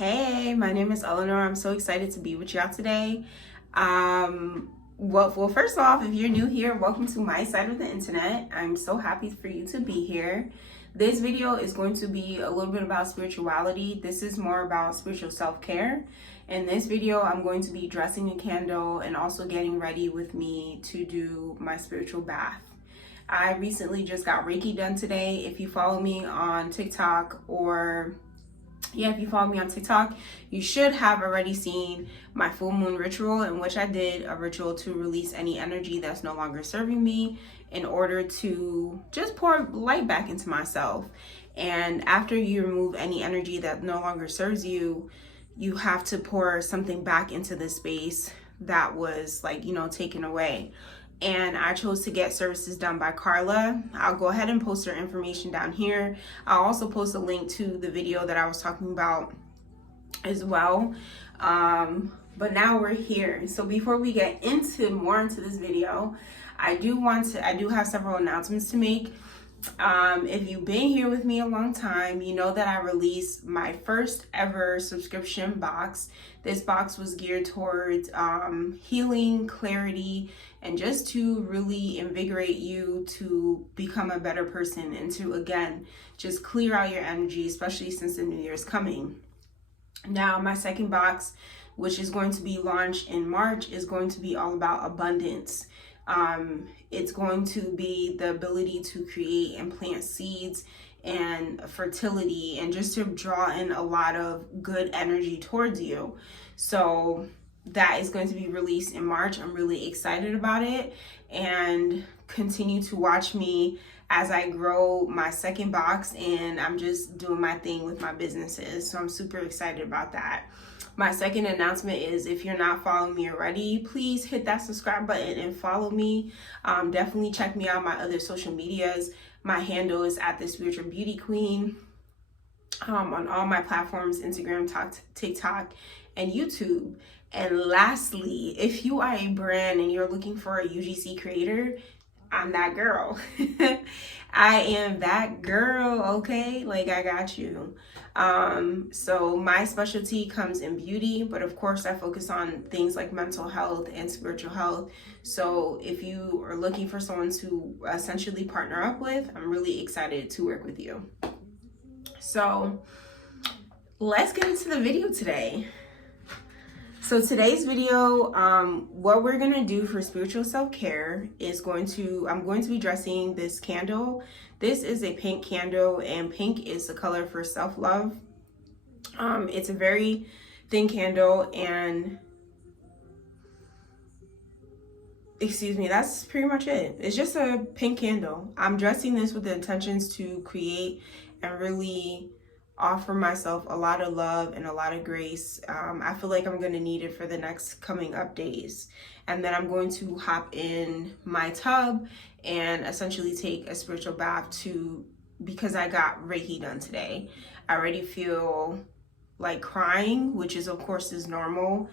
Hey, my name is Eleanor. I'm so excited to be with y'all today. Well, first off, if you're new here, welcome to my side of the internet. I'm so happy for you to be here. This video is going to be a little bit about spirituality. This is more about spiritual self-care. In this video, I'm going to be dressing a candle and also getting ready with me to do my spiritual bath. I recently just got Reiki done today. If you follow me on TikTok if you follow me on TikTok, you should have already seen my full moon ritual, in which I did a ritual to release any energy that's no longer serving me in order to just pour light back into myself. And after you remove any energy that no longer serves you, you have to pour something back into the space that was taken away. And I chose to get services done by Karla. I'll go ahead and post her information down here. I'll also post a link to the video that I was talking about as well. But now we're here. So before we get more into this video, I do have several announcements to make. If you've been here with me a long time, you know that I released my first ever subscription box. This box was geared towards healing, clarity, and just to really invigorate you to become a better person and to, again, just clear out your energy, especially since the new year is coming. Now, my second box, which is going to be launched in March, is going to be all about abundance. It's going to be the ability to create and plant seeds and fertility and just to draw in a lot of good energy towards you. So that is going to be released in March. I'm really excited about it, and continue to watch me as I grow my second box, and I'm just doing my thing with my businesses. So I'm super excited about that. My second announcement is, if you're not following me already, please hit that subscribe button and follow me. Definitely check me out on my other social medias. My handle is @TheSpiritualBeautyQueen on all my platforms: Instagram, TikTok, and YouTube. And lastly, if you are a brand and you're looking for a UGC creator, I'm that girl. I am that girl, okay? Like, I got you. So my specialty comes in beauty, but of course I focus on things like mental health and spiritual health. So if you are looking for someone to essentially partner up with, I'm really excited to work with you. So let's get into the video today. So today's video, what we're going to do for spiritual self-care is I'm going to be dressing this candle. This is a pink candle, and pink is the color for self-love. It's a very thin candle, and that's pretty much it. It's just a pink candle. I'm dressing this with the intentions to create and really offer myself a lot of love and a lot of grace. I feel like I'm going to need it for the next coming up days. And then I'm going to hop in my tub and essentially take a spiritual bath because I got Reiki done today. I already feel like crying, which is normal,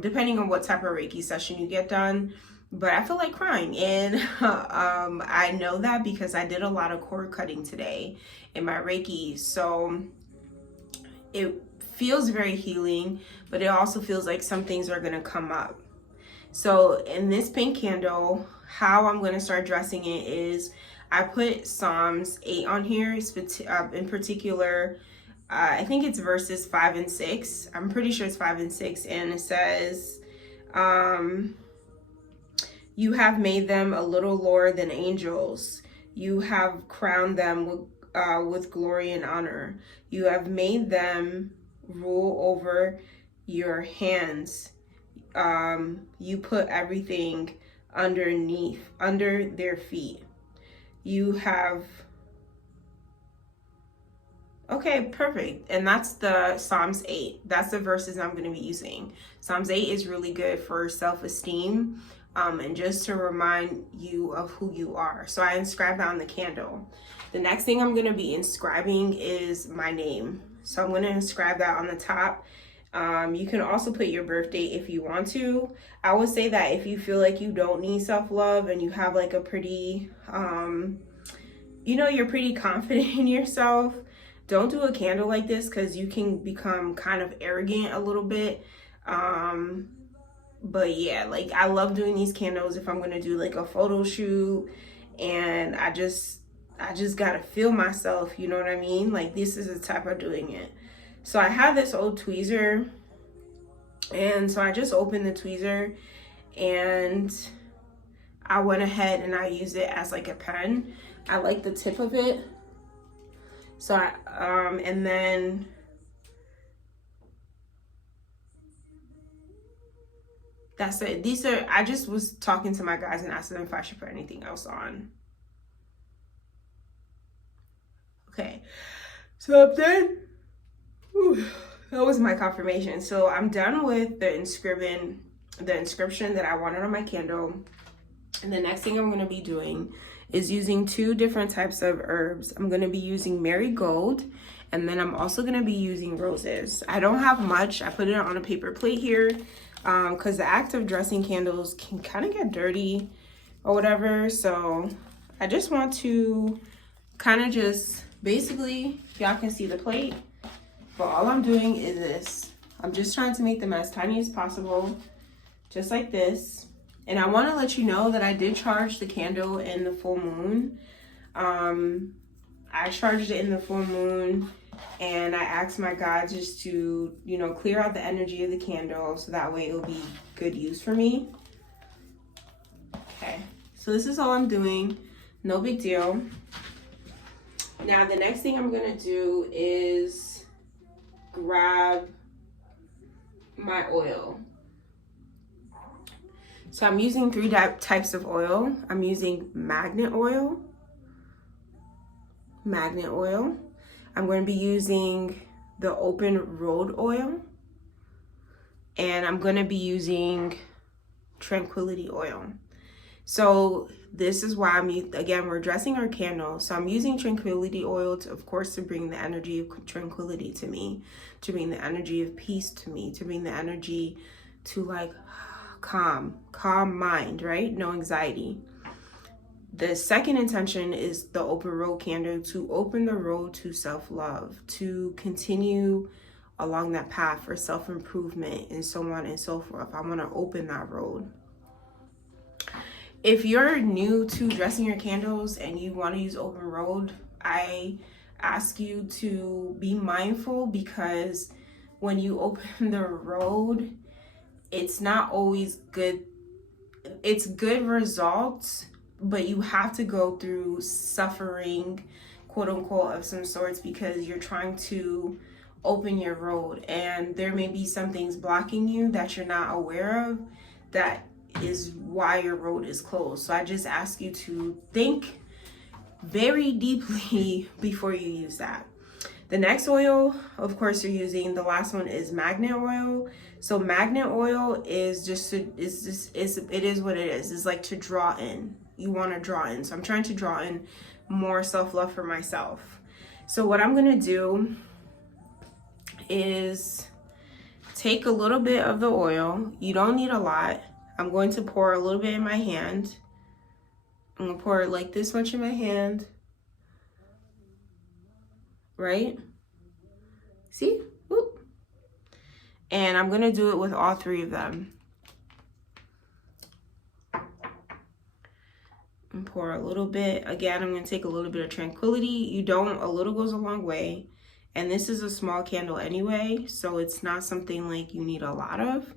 depending on what type of Reiki session you get done. But I feel like crying, and I know that because I did a lot of cord cutting today in my Reiki. So it feels very healing, but it also feels like some things are going to come up. So in this pink candle, how I'm going to start dressing it is I put Psalms 8 on here. In particular, I think it's verses 5 and 6. I'm pretty sure it's 5 and 6. And it says, you have made them a little lower than angels. You have crowned them with glory and honor. You have made them rule over your hands. You put everything under their feet. You have... Okay, perfect. And that's the Psalms 8. That's the verses I'm going to be using. Psalms 8 is really good for self-esteem. And just to remind you of who you are. So I inscribed that on the candle. The next thing I'm going to be inscribing is my name. So I'm going to inscribe that on the top. You can also put your birth date if you want to. I would say that if you feel like you don't need self-love and you have like a pretty, you're pretty confident in yourself, don't do a candle like this because you can become kind of arrogant a little bit. But yeah, like I love doing these candles if I'm gonna do like a photo shoot, and I just gotta feel myself, you know what I mean? Like this is the type of doing it. So I have this old tweezer, and so I just opened the tweezer and I went ahead and I used it as like a pen. I like the tip of it. So and then that's it. These are, I just was talking to my guys and asked them if I should put anything else on. Okay, so I'm done. Whew, that was my confirmation. So I'm done with the inscription that I wanted on my candle. And the next thing I'm going to be doing is using 2 different types of herbs. I'm going to be using marigold, and then I'm also going to be using roses. I don't have much. I put it on a paper plate here because the act of dressing candles can kind of get dirty or whatever. So I just want to kind of just basically, y'all can see the plate, but all I'm doing is this. I'm just trying to make them as tiny as possible, just like this. And I want to let you know that I did charge the candle in the full moon. I charged it in the full moon, and I asked my God just to, you know, clear out the energy of the candle so that way it'll be good use for me. Okay, so this is all I'm doing. No big deal. Now the next thing I'm gonna do is grab my oil. So I'm using 3 types of oil. I'm using magnet oil. I'm going to be using the open road oil. And I'm going to be using tranquility oil. So this is why again, we're dressing our candle. So I'm using tranquility oil to, of course, to bring the energy of tranquility to me, to bring the energy of peace to me, to bring the energy to like calm mind, right? No anxiety. The second intention is the open road candle, to open the road to self-love, to continue along that path for self-improvement and so on and so forth. I want to open that road. If you're new to dressing your candles and you want to use open road, I ask you to be mindful, because when you open the road, it's not always good. It's good results, but you have to go through suffering, quote unquote, of some sorts, because you're trying to open your road, and there may be some things blocking you that you're not aware of. That is why your road is closed. So I just ask you to think very deeply before you use that. The next oil, of course, you're using, the last one is magnet oil. So magnet oil is just, it is what it is. It's like to draw in. You want to draw in. So I'm trying to draw in more self-love for myself. So what I'm going to do is take a little bit of the oil. You don't need a lot. I'm going to pour a little bit in my hand. I'm going to pour it like this much in my hand. Right? See? Whoop. And I'm going to do it with all 3 of them. And pour a little bit. Again, I'm going to take a little bit of tranquility. A little goes a long way. And this is a small candle anyway, so it's not something like you need a lot of.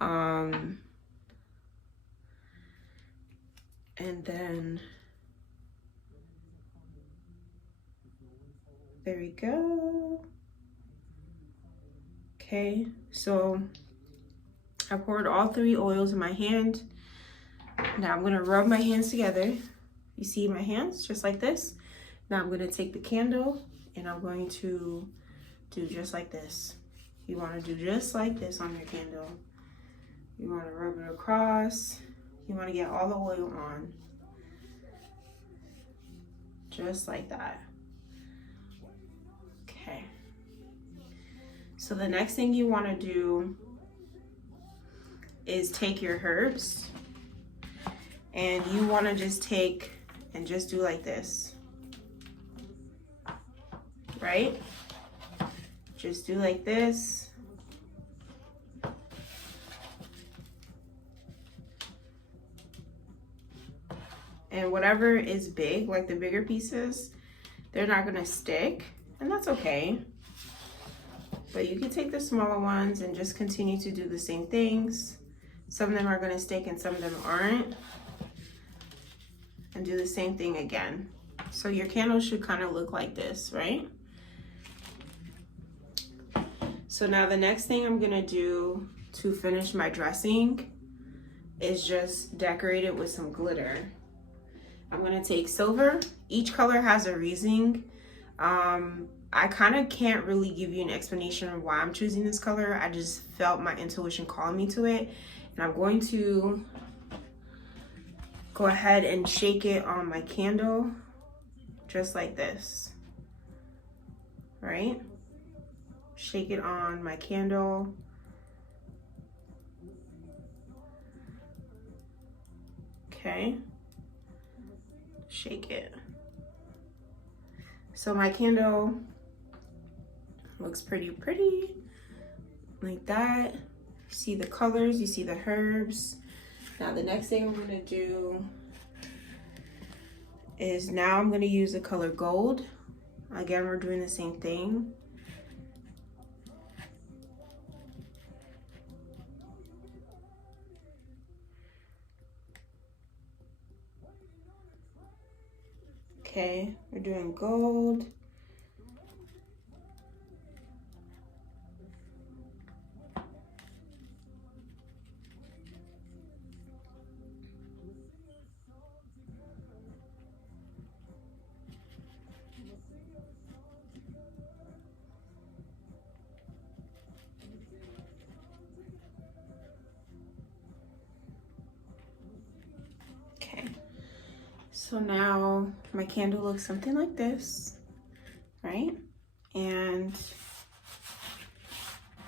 And then there we go. Okay, so I poured all 3 oils in my hand. Now I'm going to rub my hands together. You see my hands just like this. Now I'm going to take the candle and I'm going to do just like this. You want to do just like this on your candle. You want to rub it across. You want to get all the oil on. Just like that. Okay. So the next thing you want to do is take your herbs, and you want to just take and just do like this. right? Just do like this. And whatever is big, like the bigger pieces, they're not gonna stick, and that's okay. But you can take the smaller ones and just continue to do the same things. Some of them are gonna stick and some of them aren't. And do the same thing again. So your candle should kind of look like this, right? So now the next thing I'm gonna do to finish my dressing is just decorate it with some glitter. I'm gonna take silver. Each color has a reason. I kind of can't really give you an explanation of why I'm choosing this color. I just felt my intuition calling me to it. And I'm going to go ahead and shake it on my candle, just like this, right? Shake it on my candle. Okay. Shake it. So my candle looks pretty like that. See the colors, you see the herbs. Now the next thing I'm gonna do is now I'm gonna use the color gold. Again, we're doing the same thing. Okay, we're doing gold. So now my candle looks something like this, right? And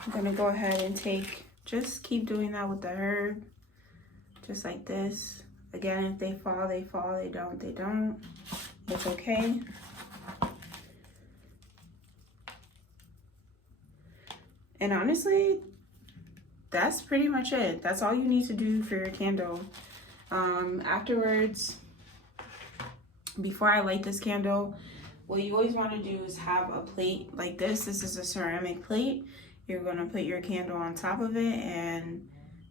I'm gonna go ahead and just keep doing that with the herb, just like this. Again, if they fall, they fall, they don't, they don't. It's okay. And honestly, that's pretty much it. That's all you need to do for your candle. Afterwards, before I light this candle, what you always want to do is have a plate like this. This is a ceramic plate. You're going to put your candle on top of it, and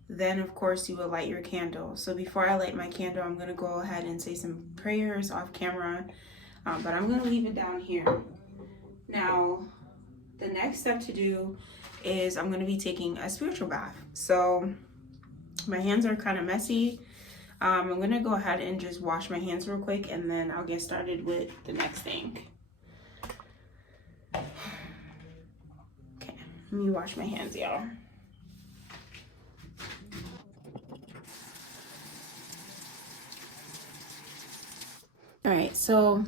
then of course you will light your candle. So before I light my candle, I'm going to go ahead and say some prayers off camera, but I'm going to leave it down here. Now the next step to do is I'm going to be taking a spiritual bath. So my hands are kind of messy. I'm gonna go ahead and just wash my hands real quick, and then I'll get started with the next thing. Okay, let me wash my hands, y'all. All right, so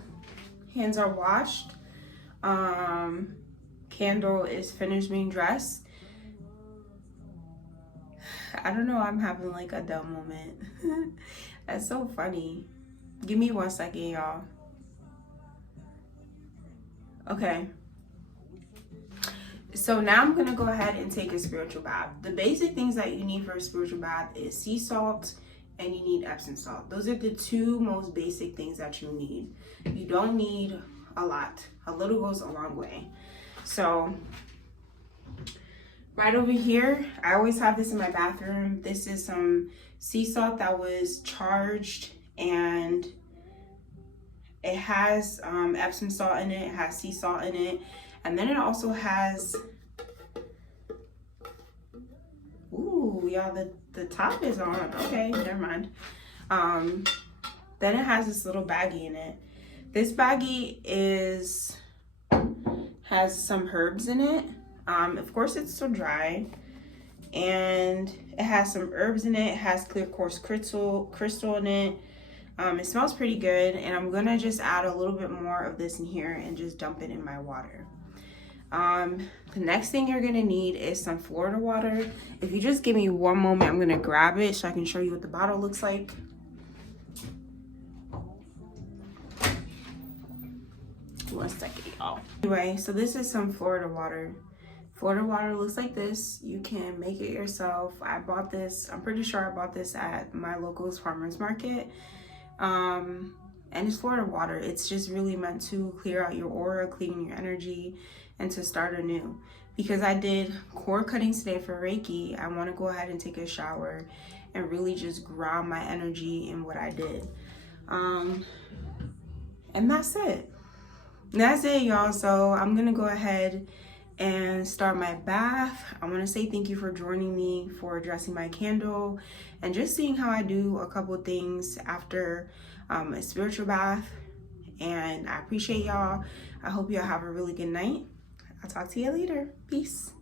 hands are washed. Candle is finished being dressed. I don't know, I'm having like a dumb moment. That's so funny. Give me 1 second, y'all. Okay. So now I'm gonna go ahead and take a spiritual bath. The basic things that you need for a spiritual bath is sea salt and you need Epsom salt. Those are the two most basic things that you need. You don't need a lot. A little goes a long way. So right over here, I always have this in my bathroom. This is some sea salt that was charged, and it has Epsom salt in it. It has sea salt in it. And then it also has, ooh, y'all, the top is on. Okay, never mind. Then it has this little baggie in it. This baggie has some herbs in it. Of course, it's still dry, and it has some herbs in it. It has clear quartz crystal in it. It smells pretty good, and I'm gonna just add a little bit more of this in here and just dump it in my water. The next thing you're gonna need is some Florida water. If you just give me 1 moment, I'm gonna grab it so I can show you what the bottle looks like. 1 second, y'all. Anyway, so this is some Florida water. Florida water looks like this. You can make it yourself. I bought this, I'm pretty sure I bought this at my local farmer's market. And it's Florida water. It's just really meant to clear out your aura, clean your energy, and to start anew. Because I did core cuttings today for Reiki, I want to go ahead and take a shower and really just ground my energy in what I did. And that's it. That's it, y'all. So I'm gonna go ahead and start my bath. I want to say thank you for joining me for addressing my candle and just seeing how I do a couple things after a spiritual bath. And I appreciate y'all. I hope y'all have a really good night. I'll talk to you later. Peace.